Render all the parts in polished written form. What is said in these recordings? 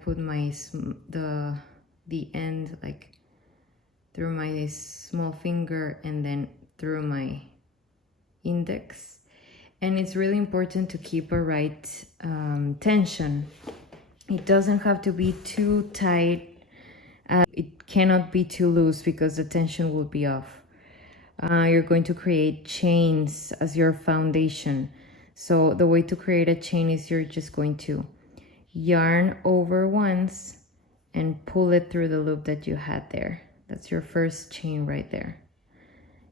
put my the end like through my small finger and then through my index. And it's really important to keep a right tension. It doesn't have to be too tight. It cannot be too loose because the tension will be off. You're going to create chains as your foundation. So the way to create a chain is you're just going to yarn over once and pull it through the loop that you had there. That's your first chain right there.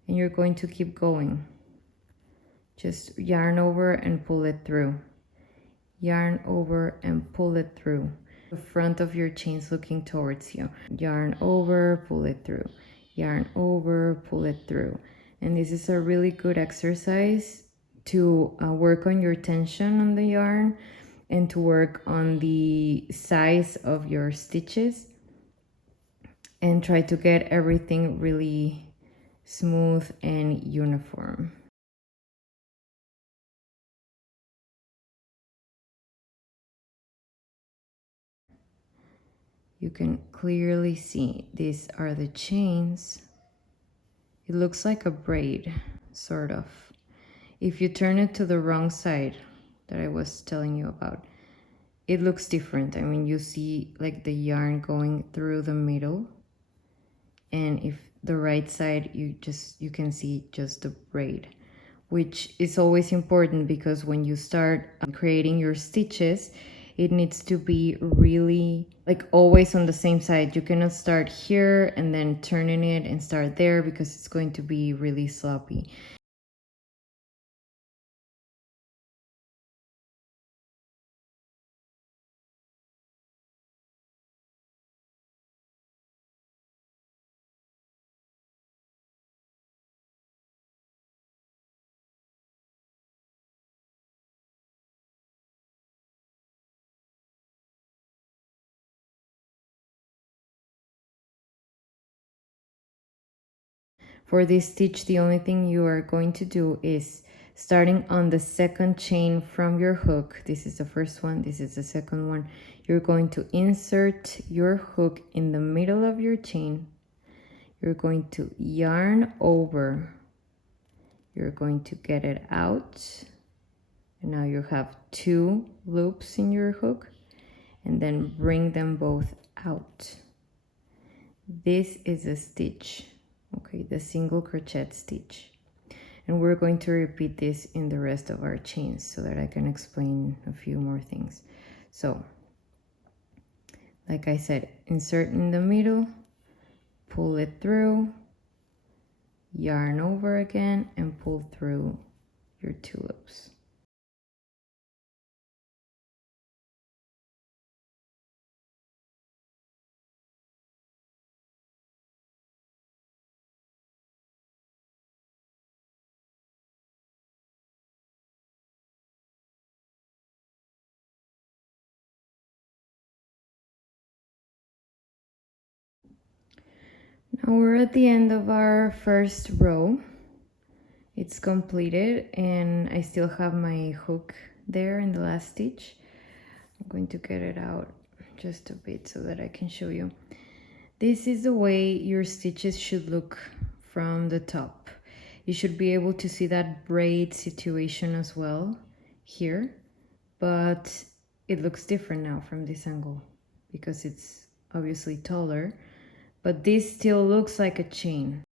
And you're going to keep going. Just yarn over and pull it through. Yarn over and pull it through. The front of your chain's looking towards you. Yarn over, pull it through. Yarn over, pull it through. And this is a really good exercise to work on your tension on the yarn and to work on the size of your stitches and try to get everything really smooth and uniform. You can clearly see these are the chains. It looks like a braid, sort of. If you turn it to the wrong side that I was telling you about, it looks different. I mean, you see like the yarn going through the middle. And if the right side, you can see just the braid, which is always important because when you start creating your stitches, it needs to be really like always on the same side. You cannot start here and then turning it and start there because it's going to be really sloppy. For this stitch, the only thing you are going to do is starting on the second chain from your hook. This is the first one, this is the second one. You're going to insert your hook in the middle of your chain. You're going to yarn over. You're going to get it out. And now you have 2 loops in your hook and then bring them both out. This is a stitch. Okay, the single crochet stitch. And we're going to repeat this in the rest of our chains so that I can explain a few more things. So, like I said, insert in the middle, pull it through, yarn over again, and pull through your 2 loops. Now we're at the end of our first row. It's completed and I still have my hook there in the last stitch. I'm going to get it out just a bit so that I can show you. This is the way your stitches should look from the top. You should be able to see that braid situation as well here, but it looks different now from this angle because it's obviously taller, but this still looks like a chain.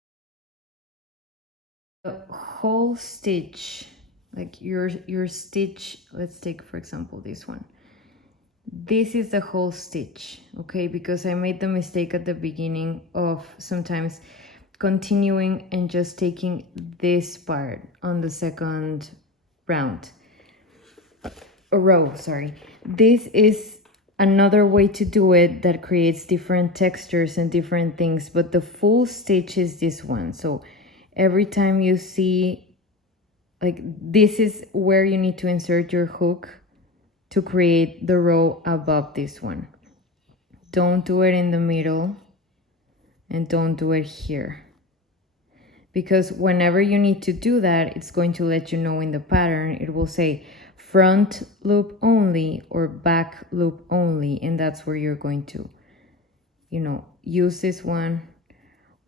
The whole stitch, like your stitch, let's take for example this one. This is the whole stitch, okay? Because I made the mistake at the beginning of sometimes continuing and just taking this part on the second round. Row, sorry. This is another way to do it that creates different textures and different things, but the full stitch is this one. So every time you see, like this is where you need to insert your hook to create the row above this one. Don't do it in the middle and don't do it here. Because whenever you need to do that, it's going to let you know in the pattern. It will say front loop only or back loop only, and that's where you're going to, you know, use this one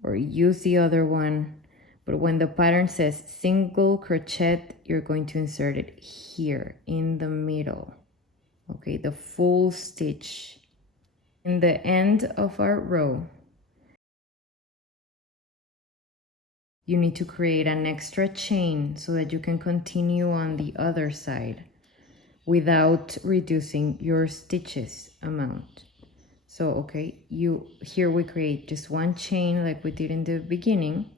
or use the other one. But when the pattern says single crochet, you're going to insert it here in the middle, okay, the full stitch. In the end of our row, you need to create an extra chain so that you can continue on the other side without reducing your stitches amount. So, okay, here we create just one chain like we did in the beginning.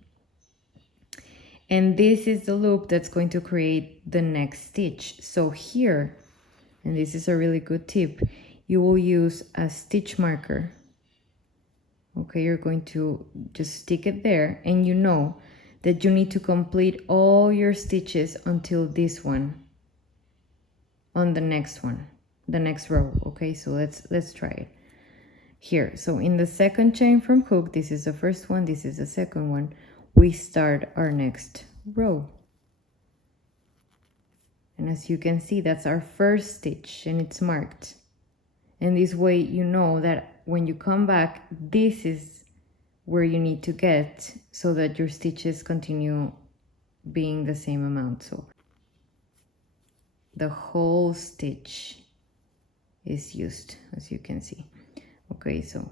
And this is the loop that's going to create the next stitch. So here, and this is a really good tip, you will use a stitch marker. Okay, you're going to just stick it there, and you know that you need to complete all your stitches until this one on the next one, the next row. Okay, so let's try it here. So in the second chain from hook, this is the first one, this is the second one, we start our next row. And as you can see, that's our first stitch and it's marked. And this way you know that when you come back, this is where you need to get so that your stitches continue being the same amount. So the whole stitch is used, as you can see. Okay, so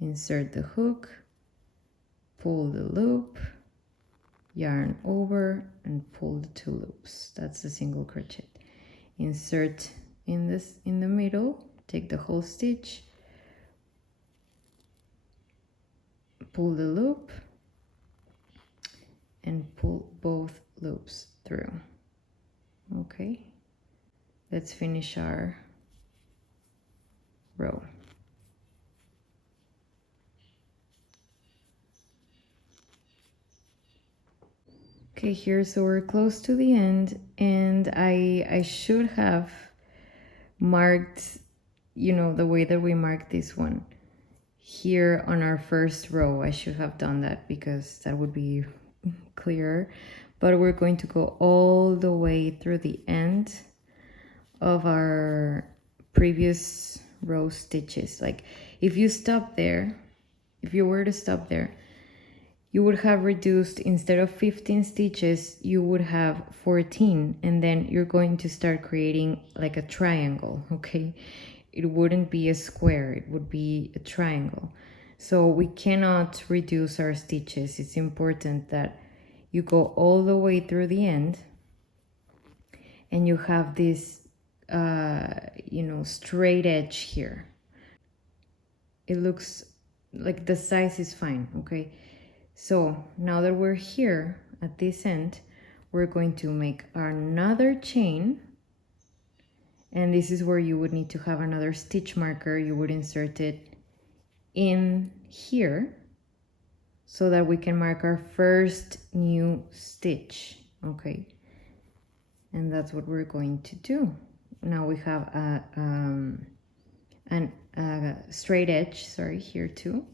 insert the hook, pull the loop, yarn over, and pull the two loops. That's the single crochet. Insert in the middle, take the whole stitch, pull the loop, and pull both loops through. Okay, let's finish our row. Okay, here, so we're close to the end, and I should have marked, you know, the way that we marked this one here on our first row. I should have done that because that would be clearer. But we're going to go all the way through the end of our previous row stitches. Like if you stop there, if you were to stop there, you would have reduced, instead of 15 stitches, you would have 14, and then you're going to start creating like a triangle, okay? It wouldn't be a square, it would be a triangle. So we cannot reduce our stitches. It's important that you go all the way through the end and you have this, you know, straight edge here. It looks like the size is fine, okay? So now that we're here at this end, we're going to make another chain, and this is where you would need to have another stitch marker. You would insert it in here so that we can mark our first new stitch, okay? And that's what we're going to do. Now we have a straight edge, sorry, here too.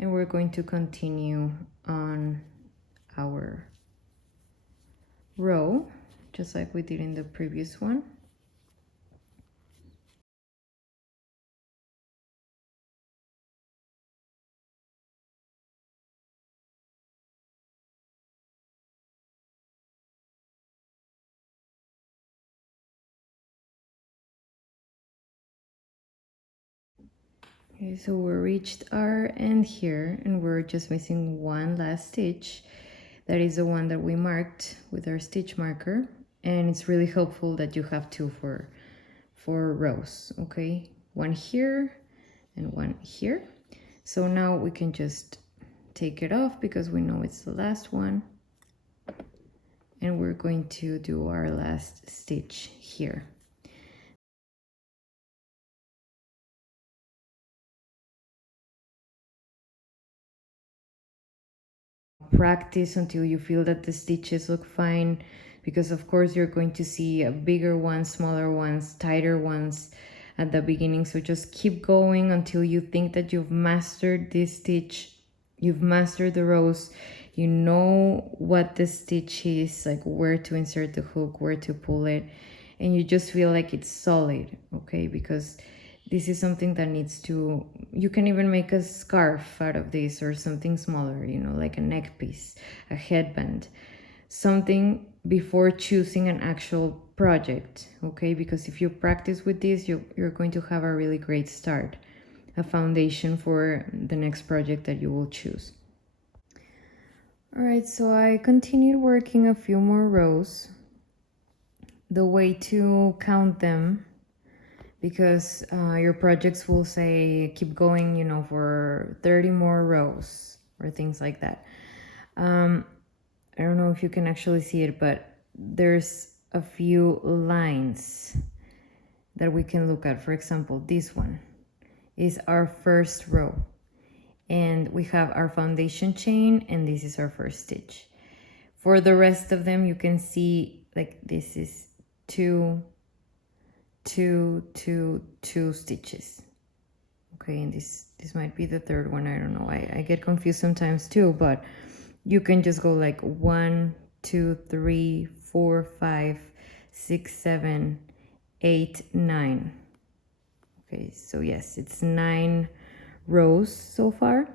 And we're going to continue on our row, just like we did in the previous one. Okay, so we reached our end here, and we're just missing one last stitch. That is the one that we marked with our stitch marker, and it's really helpful that you have two for rows, okay? One here and one here. So now we can just take it off because we know it's the last one, and we're going to do our last stitch here. Practice until you feel that the stitches look fine, because of course you're going to see bigger ones, smaller ones, tighter ones at the beginning. So just keep going until you think that you've mastered this stitch, you've mastered the rows, you know what the stitch is, like where to insert the hook, where to pull it, and you just feel like it's solid, okay? Because this is something that needs to, you can even make a scarf out of this or something smaller, you know, like a neck piece, a headband, something before choosing an actual project, okay? Because if you practice with this, you're going to have a really great start, a foundation for the next project that you will choose. All right, so I continued working a few more rows. The way to count them, because your projects will say keep going, you know, for 30 more rows or things like that. I don't know if you can actually see it, but there's a few lines that we can look at. For example, this one is our first row, and we have our foundation chain, and this is our first stitch. For the rest of them, you can see like this is two stitches. Okay, and this might be the third one. I don't know. I get confused sometimes too, but you can just go like 1, 2, 3, 4, 5, 6, 7, 8, 9. Okay, so yes, it's 9 rows so far.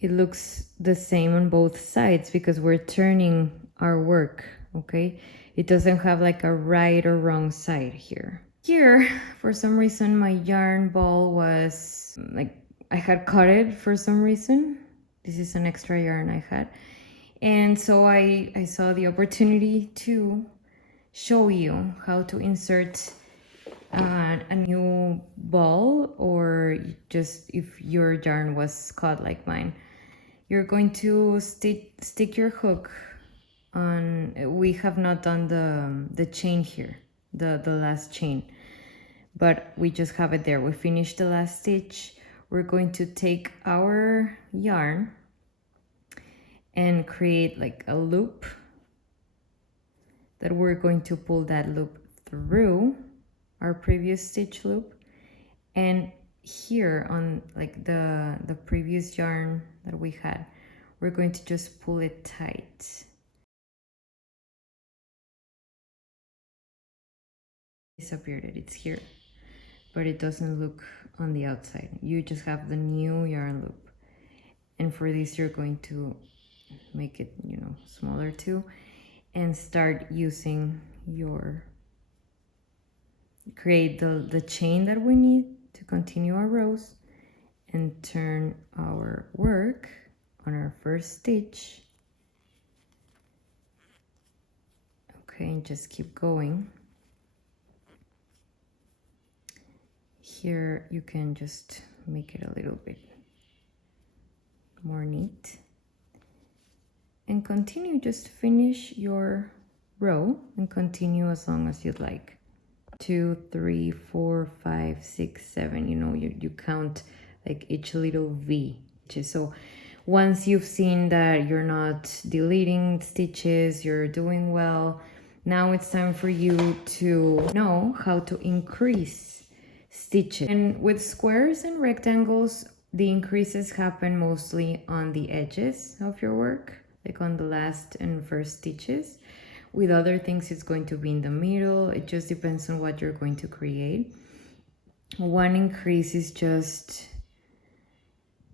It looks the same on both sides because we're turning our work, okay? It doesn't have like a right or wrong side here. Here, for some reason, my yarn ball was like, I had cut it for some reason. This is an extra yarn I had. And so I saw the opportunity to show you how to insert a new ball, or just if your yarn was cut like mine. You're going to stick your hook on, we have not done the chain here, the last chain, but we just have it there. We finished the last stitch. We're going to take our yarn and create like a loop that we're going to pull that loop through our previous stitch loop, and here on like the previous yarn that we had, we're going to just pull it tight. Disappeared it, it's here, but it doesn't look on the outside. You just have the new yarn loop, and for this you're going to make it, you know, smaller too, and start using your, create the chain that we need to continue our rows, and turn our work on our first stitch. Okay, and just keep going. Here you can just make it a little bit more neat, and continue, just finish your row and continue as long as you'd like. 2, 3, 4, 5, 6, 7, you know, you count like each little V. So once you've seen that you're not deleting stitches, you're doing well, now it's time for you to know how to increase stitches. And with squares and rectangles, the increases happen mostly on the edges of your work, like on the last and first stitches. With other things, it's going to be in the middle. It just depends on what you're going to create. One increase is just,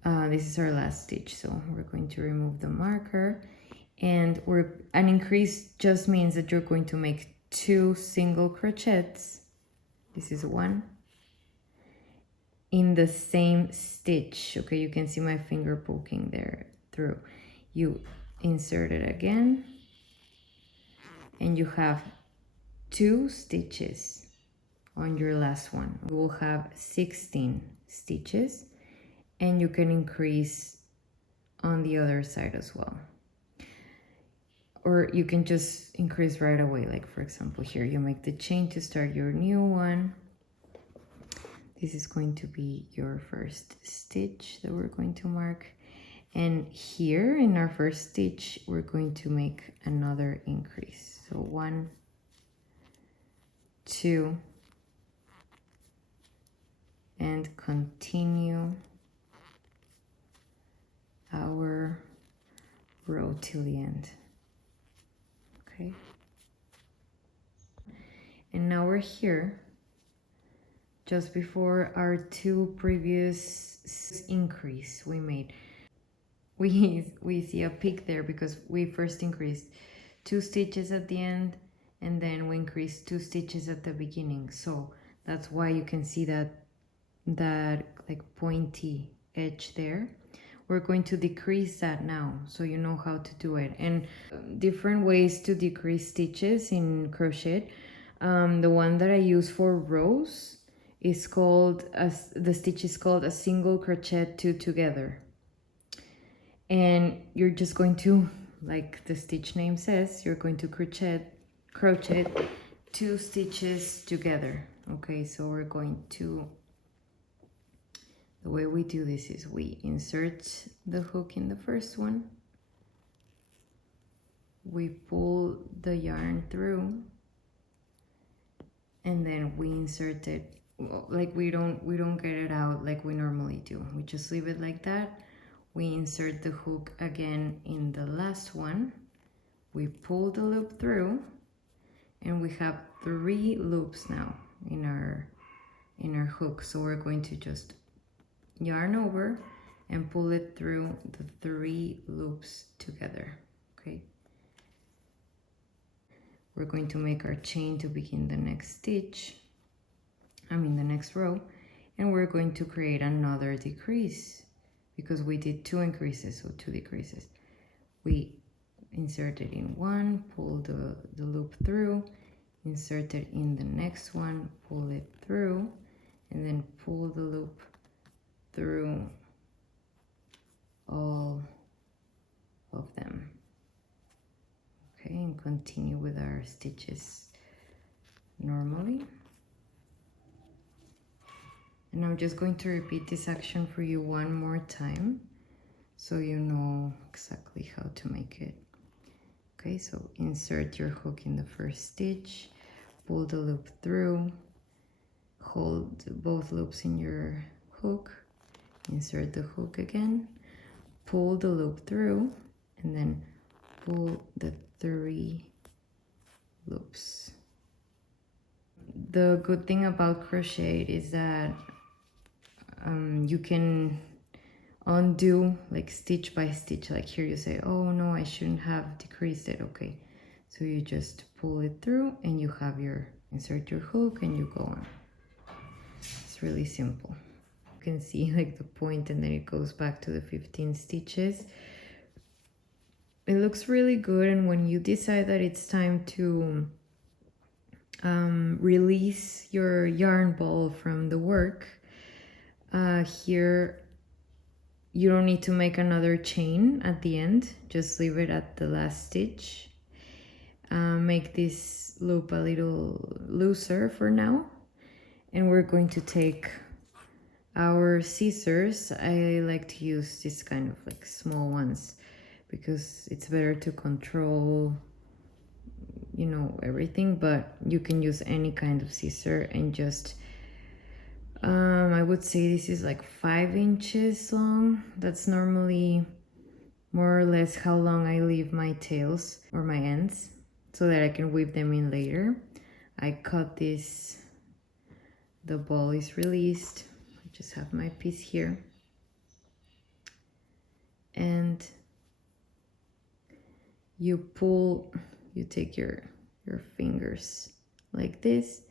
this is our last stitch, so we're going to remove the marker, and an increase just means that you're going to make 2 single crochets. This is 1 in the same stitch. Okay, you can see my finger poking there through. You insert it again, and you have 2 stitches on your last one. You will have 16 stitches, and you can increase on the other side as well. Or you can just increase right away. Like for example, here you make the chain to start your new one. This is going to be your first stitch that we're going to mark. And here in our first stitch, we're going to make another increase. So 1, 2, and continue our row till the end. Okay, and now we're here just before our two previous increase we made. We see a peak there because we first increased 2 stitches at the end and then we increased 2 stitches at the beginning, so that's why you can see that like pointy edge there. We're going to decrease that now so you know how to do it. And different ways to decrease stitches in crochet. The one that I use for rows is called, the stitch is called a single crochet 2 together. And you're just going to, like the stitch name says, you're going to crochet 2 stitches together. Okay, so we're going to, the way we do this is we insert the hook in the first one, we pull the yarn through, and then we insert it, like we don't get it out like we normally do. We just leave it like that. We insert the hook again in the last one, we pull the loop through, and we have 3 loops now in our hook. So we're going to just yarn over and pull it through the 3 loops together. Okay, we're going to make our chain to begin the next stitch, the next row, and we're going to create another decrease because we did 2 increases, so 2 decreases. We insert it in one, pull the loop through, insert it in the next one, pull it through, and then pull the loop through all of them. Okay, and continue with our stitches normally. And I'm just going to repeat this action for you one more time so you know exactly how to make it. Okay, so insert your hook in the first stitch, pull the loop through, hold both loops in your hook, insert the hook again, pull the loop through, and then pull the 3 loops. The good thing about crochet is that you can undo like stitch by stitch. Like here you say, oh no, I shouldn't have decreased it. Okay, so you just pull it through and you have your, insert your hook and you go on. It's really simple. You can see like the point and then it goes back to the 15 stitches. It looks really good, and when you decide that it's time to release your yarn ball from the work, here you don't need to make another chain at the end, just leave it at the last stitch. Make this loop a little looser for now, and we're going to take our scissors. I like to use this kind of like small ones because it's better to control, you know, everything, but you can use any kind of scissor and just I would say this is like 5 inches long. That's normally more or less how long I leave my tails or my ends so that I can weave them in later. I cut this, the ball is released. I just have my piece here, and you pull, you take your fingers like this,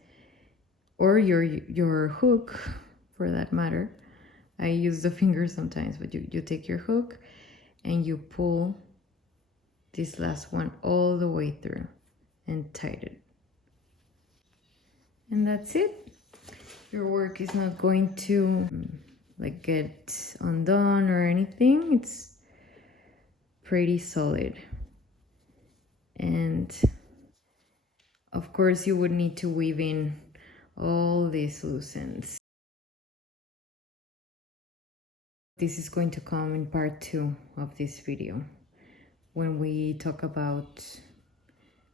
or your hook for that matter. I use the fingers sometimes, but you take your hook and you pull this last one all the way through and tighten it. And that's it. Your work is not going to like get undone or anything. It's pretty solid. And of course you would need to weave in all these loose ends. This is going to come in part 2 of this video when we talk about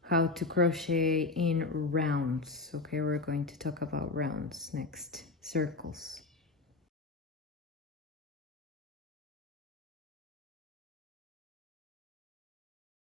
how to crochet in rounds. Okay, we're going to talk about rounds next, circles.